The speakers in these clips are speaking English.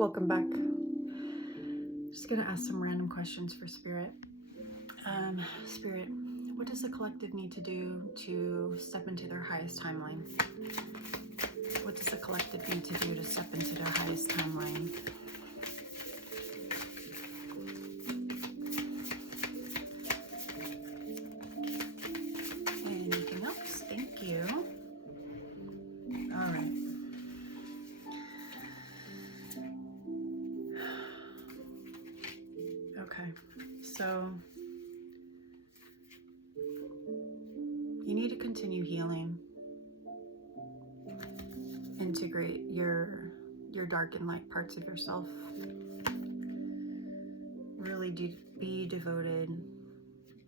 Welcome back. Just gonna ask some random questions for Spirit. Spirit, what does the collective need to do to step into their highest timeline? What does the collective need to do to step into their highest timeline? Anything else? Thank you. All right. Okay, so you need to continue healing. Integrate your dark and light parts of yourself. Really be devoted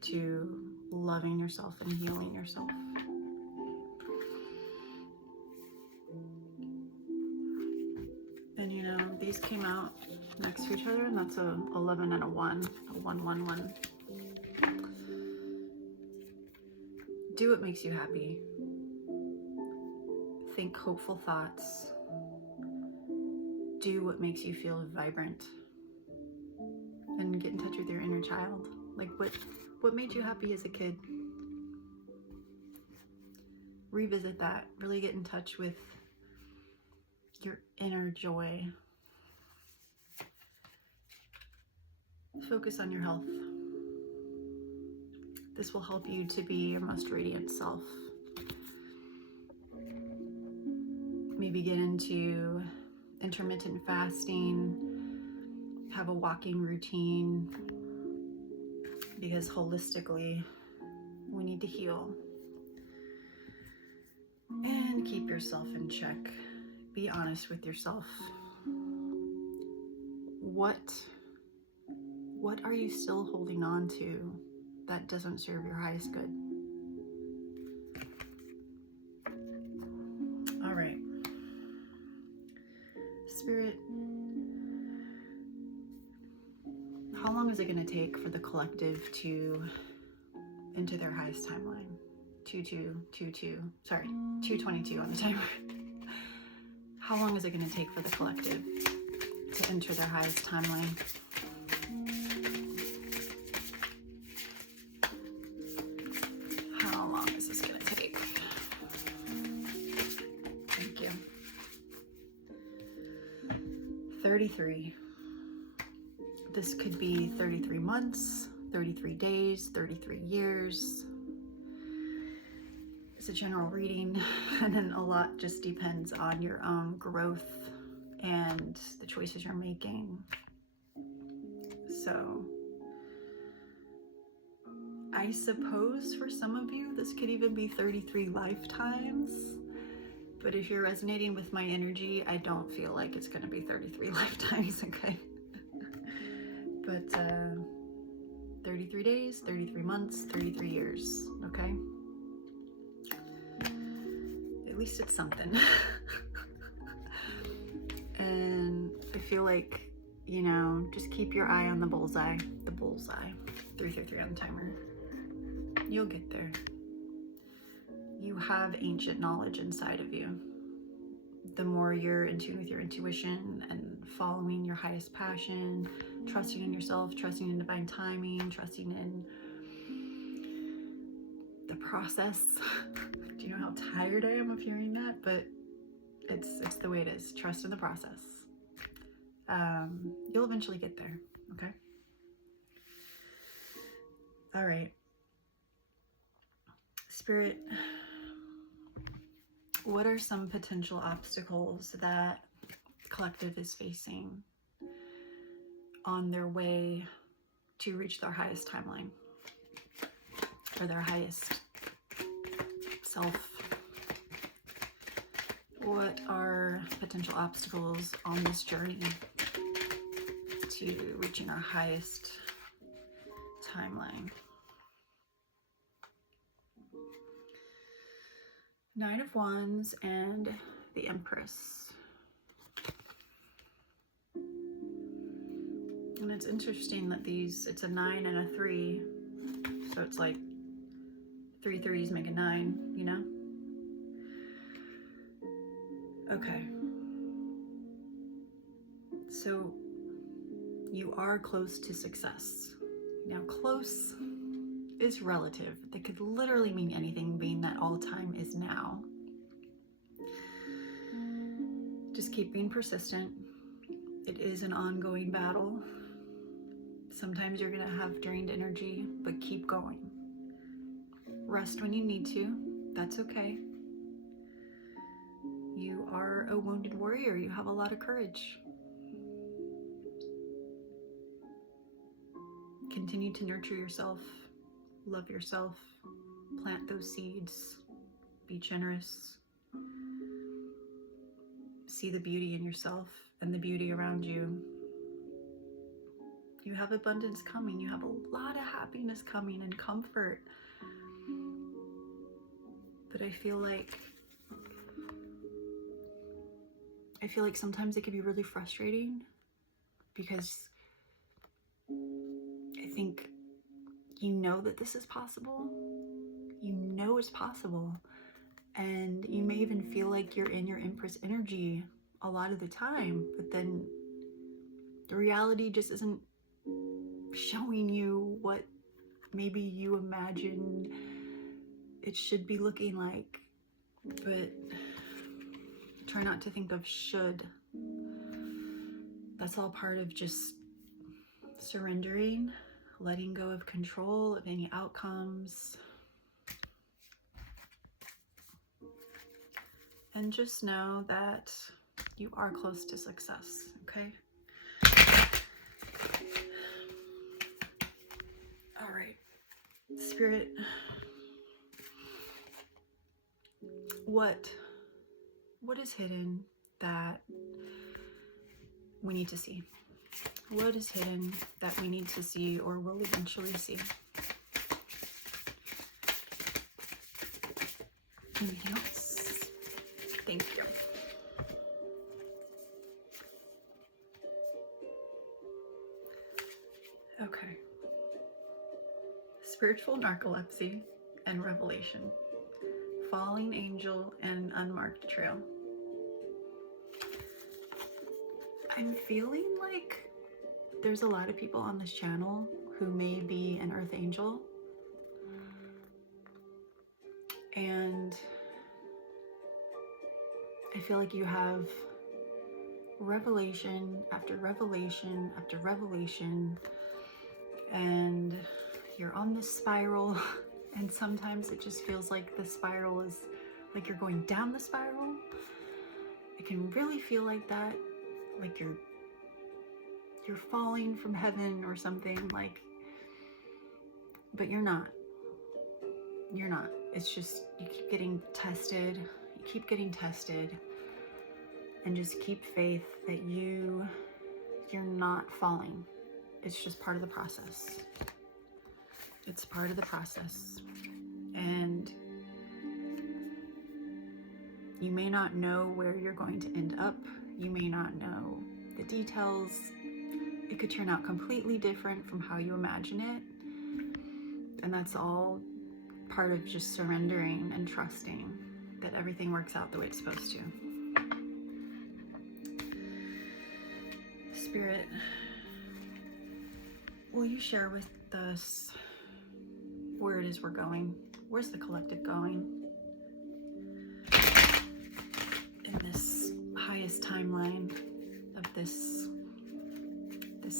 to loving yourself and healing yourself. And you know, these came out next to each other, and that's a 11 and a 1, a 1, 1, 1. Do what makes you happy. Think hopeful thoughts. Do what makes you feel vibrant. And get in touch with your inner child. Like what made you happy as a kid? Revisit that. Really get in touch with your inner joy. Focus on your health. This will help you to be your most radiant self. Maybe get into intermittent fasting, have a walking routine, because holistically, we need to heal. And keep yourself in check. Be honest with yourself. What are you still holding on to that doesn't serve your highest good? All right. Spirit, how long is it going to take for the collective to enter their highest timeline? 222 on the timer. How long is it going to take for the collective to enter their highest timeline? How long is this going to take? Thank you. 33. This could be 33 months, 33 days, 33 years. It's a general reading, and then a lot just depends on your own growth and the choices you're making. So I suppose for some of you, this could even be 33 lifetimes. But if you're resonating with my energy, I don't feel like it's going to be 33 lifetimes, okay? But 33 days, 33 months, 33 years, okay? At least it's something. And I feel like, you know, just keep your eye on the bullseye. The bullseye. 333 on the timer. You'll get there. You have ancient knowledge inside of you. The more you're in tune with your intuition and following your highest passion, trusting in yourself, trusting in divine timing, trusting in the process. Do you know how tired I am of hearing that? But it's the way it is. Trust in the process. You'll eventually get there, okay? All right. Spirit, what are some potential obstacles that collective is facing on their way to reach their highest timeline or their highest self? What are potential obstacles on this journey to reaching our highest timeline? Nine of Wands and the Empress. And it's interesting that it's a 9 and a 3. So it's like 3 threes make a 9, you know? Okay. So you are close to success. Now, close is relative. That could literally mean anything, being that all time is now. Just keep being persistent. It is an ongoing battle. Sometimes you're gonna have drained energy, but keep going. Rest when you need to. That's okay. You are a wounded warrior. You have a lot of courage. Continue to nurture yourself, love yourself, plant those seeds, be generous, see the beauty in yourself and the beauty around you. You have abundance coming. You have a lot of happiness coming and comfort. But I feel like sometimes it can be really frustrating, because I think you know that this is possible. You know it's possible. And you may even feel like you're in your Empress energy a lot of the time, but then the reality just isn't showing you what maybe you imagine it should be looking like. But try not to think of should. That's all part of just surrendering, letting go of control of any outcomes. And just know that you are close to success, okay? All right, Spirit, what is hidden that we need to see? What is hidden that we need to see or will eventually see? Anything else? Thank you. Okay. Spiritual narcolepsy and revelation. Falling angel and unmarked trail. I'm feeling like there's a lot of people on this channel who may be an earth angel. And I feel like you have revelation after revelation after revelation, and you're on this spiral, and sometimes it just feels like the spiral is like you're going down the spiral. It can really feel like that, like you're falling from heaven or something, like, but you're not. You're not. It's just you keep getting tested. You keep getting tested, and just keep faith that you're not falling. It's just part of the process. It's part of the process. And you may not know where you're going to end up. You may not know the details. It could turn out completely different from how you imagine it. And that's all part of just surrendering and trusting that everything works out the way it's supposed to. Spirit, will you share with us where it is we're going? Where's the collective going in this highest timeline of this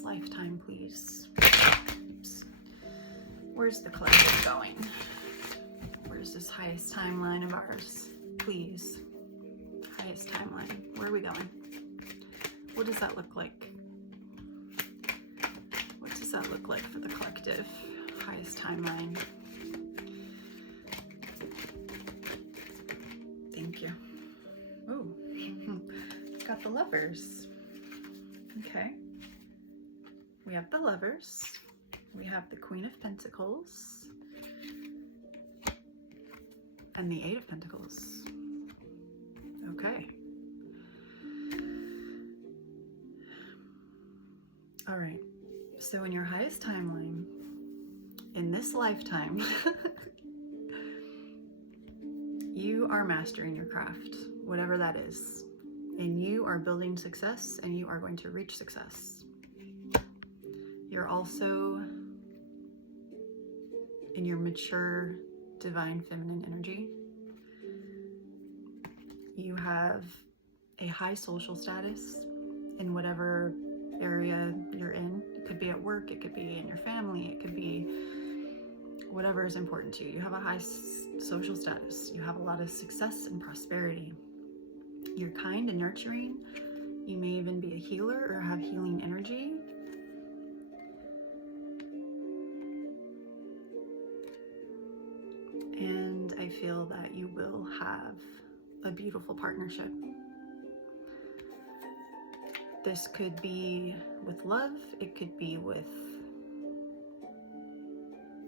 lifetime, please? Oops. Where's the collective going? Where's this highest timeline of ours? Please. Highest timeline. Where are we going? What does that look like? What does that look like for the collective? Highest timeline. Thank you. Ooh. Got the Lovers. Okay. We have the Lovers. We have the Queen of Pentacles. And the Eight of Pentacles. Okay. All right. So in your highest timeline, in this lifetime, you are mastering your craft, whatever that is. And you are building success, and you are going to reach success. You're also in your mature, divine feminine energy. You have a high social status in whatever area you're in. It could be at work, it could be in your family, it could be whatever is important to you. You have a high social status. You have a lot of success and prosperity. You're kind and nurturing. You may even be a healer or have healing energy. And I feel that you will have a beautiful partnership. This could be with love, it could be with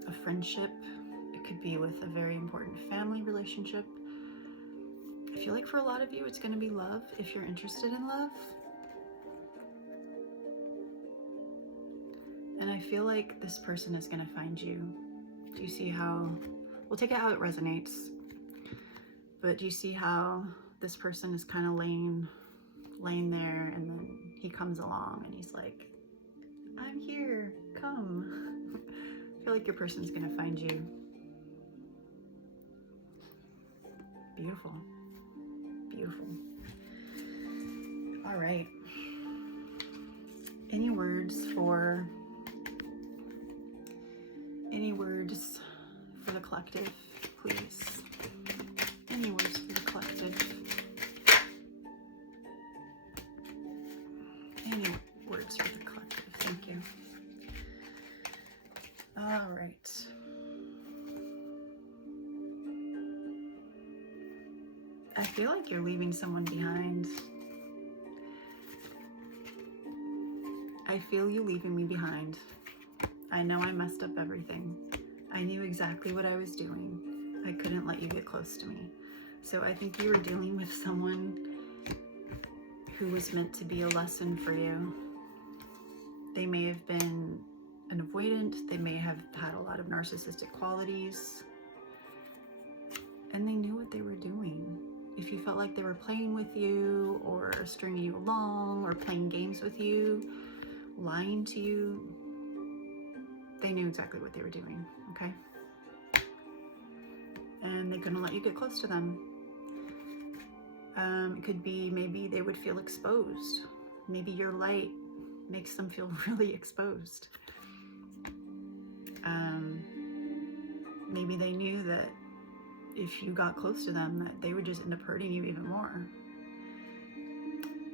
a friendship, it could be with a very important family relationship. I feel like for a lot of you, it's going to be love if you're interested in love. And I feel like this person is going to find you. Do you see how, we'll take it how it resonates, but do you see how this person is kind of laying there, and then he comes along and he's like, I'm here, come. I feel like your person's going to find you. Beautiful. Beautiful. All right. Any words for the collective, please? Any words for the collective? Any words for the collective? Thank you. All right. I feel like you're leaving someone behind. I feel you leaving me behind. I know I messed up everything. I knew exactly what I was doing. I couldn't let you get close to me. So I think you were dealing with someone who was meant to be a lesson for you. They may have been an avoidant. They may have had a lot of narcissistic qualities. And they knew what they were doing. If you felt like they were playing with you or stringing you along or playing games with you, lying to you, they knew exactly what they were doing, okay? And they couldn't let you get close to them. It could be maybe they would feel exposed. Maybe your light makes them feel really exposed. Maybe they knew that if you got close to them, that they would just end up hurting you even more.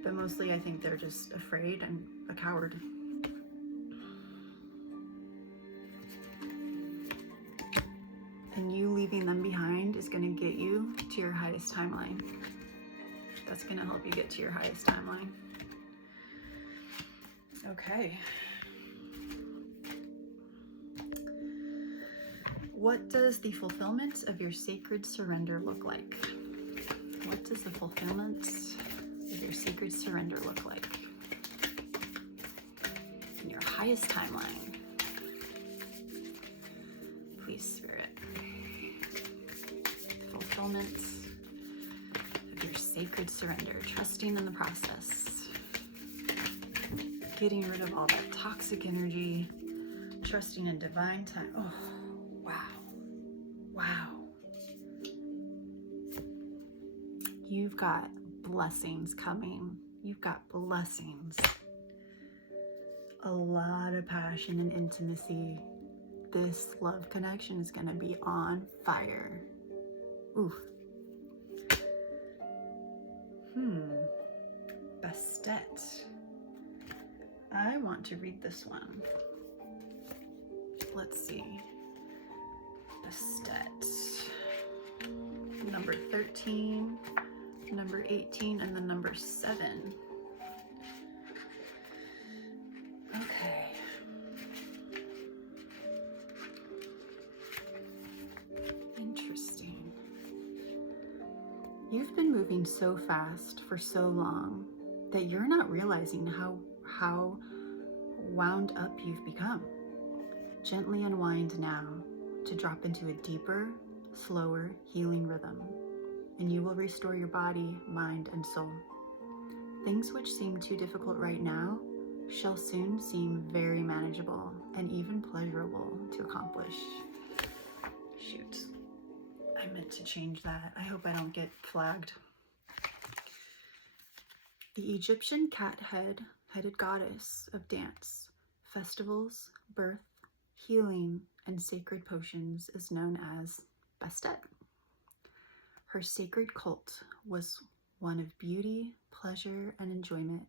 But mostly I think they're just afraid and a coward. And you leaving them behind is going to get you to your highest timeline. That's going to help you get to your highest timeline. Okay. What does the fulfillment of your sacred surrender look like? What does the fulfillment of your sacred surrender look like in your highest timeline? Please, Spirit. Fulfillment of your sacred surrender, trusting in the process, getting rid of all that toxic energy, trusting in divine time. Oh, wow. Wow. You've got blessings coming. You've got blessings. A lot of passion and intimacy. This love connection is going to be on fire. Ooh. Bastet. I want to read this one. Let's see. Bastet. Number 13, number 18, and then number 7. Okay. Interesting. You've been moving so fast for so long that you're not realizing how wound up you've become. Gently unwind now to drop into a deeper, slower healing rhythm, and you will restore your body, mind, and soul. Things which seem too difficult right now shall soon seem very manageable and even pleasurable to accomplish. Shoot, I meant to change that. I hope I don't get flagged. The Egyptian cat-headed goddess of dance, festivals, birth, healing, and sacred potions is known as Bastet. Her sacred cult was one of beauty, pleasure, and enjoyment.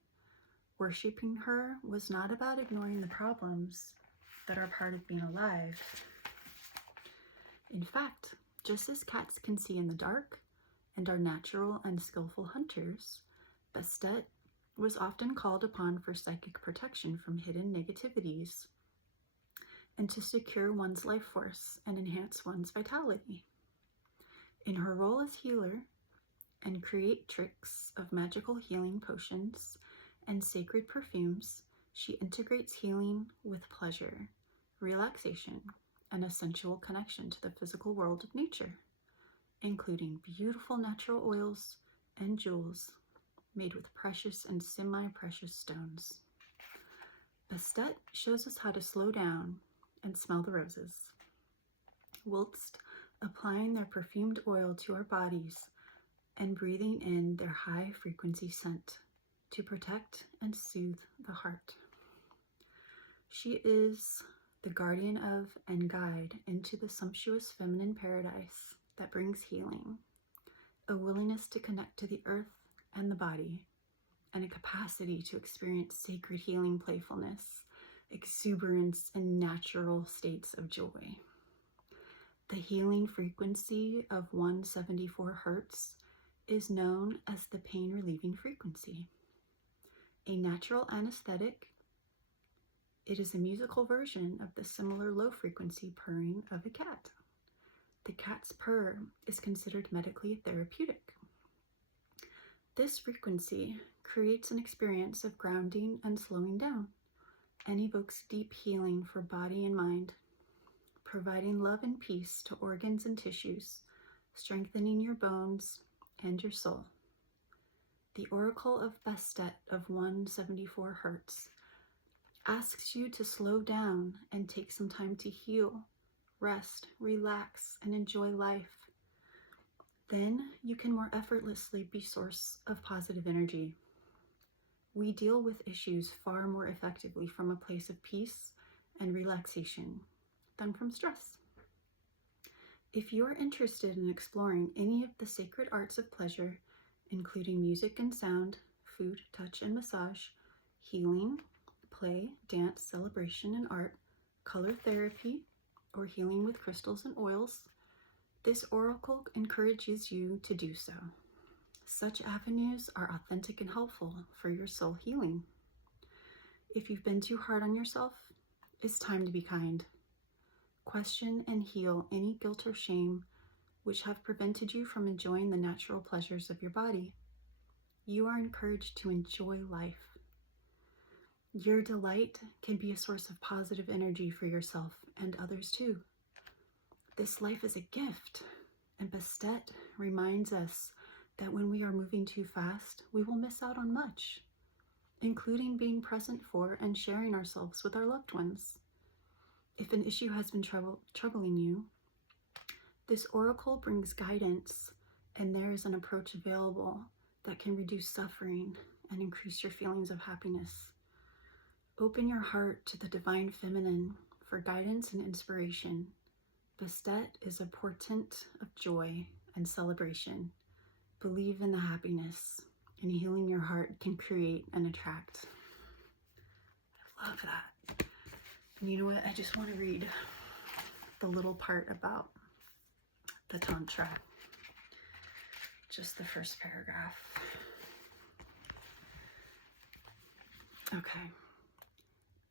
Worshipping her was not about ignoring the problems that are part of being alive. In fact, just as cats can see in the dark and are natural and skillful hunters, Bastet was often called upon for psychic protection from hidden negativities and to secure one's life force and enhance one's vitality. In her role as healer and creatrix of magical healing potions and sacred perfumes, she integrates healing with pleasure, relaxation, and a sensual connection to the physical world of nature, including beautiful natural oils and jewels made with precious and semi-precious stones. Bastet shows us how to slow down and smell the roses, whilst applying their perfumed oil to our bodies and breathing in their high-frequency scent to protect and soothe the heart. She is the guardian of and guide into the sumptuous feminine paradise that brings healing, a willingness to connect to the earth and the body, and a capacity to experience sacred healing playfulness, exuberance, and natural states of joy. The healing frequency of 174 hertz is known as the pain-relieving frequency. A natural anesthetic, it is a musical version of the similar low-frequency purring of a cat. The cat's purr is considered medically therapeutic. This frequency creates an experience of grounding and slowing down, and evokes deep healing for body and mind, providing love and peace to organs and tissues, strengthening your bones and your soul. The Oracle of Bastet of 174 hertz asks you to slow down and take some time to heal, rest, relax, and enjoy life. Then you can more effortlessly be a source of positive energy. We deal with issues far more effectively from a place of peace and relaxation than from stress. If you're interested in exploring any of the sacred arts of pleasure, including music and sound, food, touch, and massage, healing, play, dance, celebration, and art, color therapy, or healing with crystals and oils, this oracle encourages you to do so. Such avenues are authentic and helpful for your soul healing. If you've been too hard on yourself, it's time to be kind. Question and heal any guilt or shame which have prevented you from enjoying the natural pleasures of your body. You are encouraged to enjoy life. Your delight can be a source of positive energy for yourself and others too. This life is a gift, and Bastet reminds us that when we are moving too fast, we will miss out on much, including being present for and sharing ourselves with our loved ones. If an issue has been troubling you, this oracle brings guidance, and there is an approach available that can reduce suffering and increase your feelings of happiness. Open your heart to the divine feminine for guidance and inspiration. Bastet is a portent of joy and celebration. Believe in the happiness, and healing your heart can create and attract. I love that. And you know what? I just want to read the little part about the Tantra. Just the first paragraph. Okay.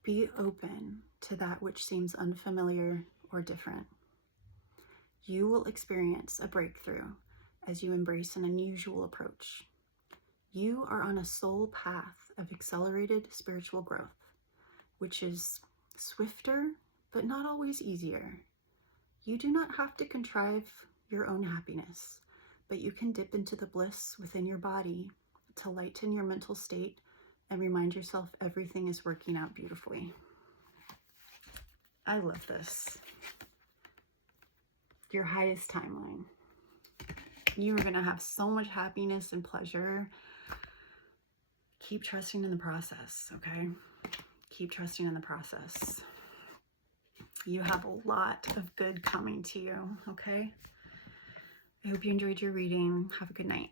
Be open to that which seems unfamiliar or different. You will experience a breakthrough as you embrace an unusual approach. You are on a soul path of accelerated spiritual growth, which is swifter, but not always easier. You do not have to contrive your own happiness, but you can dip into the bliss within your body to lighten your mental state and remind yourself everything is working out beautifully. I love this. Your highest timeline. You are going to have so much happiness and pleasure. Keep trusting in the process, okay? Keep trusting in the process. You have a lot of good coming to you, okay? I hope you enjoyed your reading. Have a good night.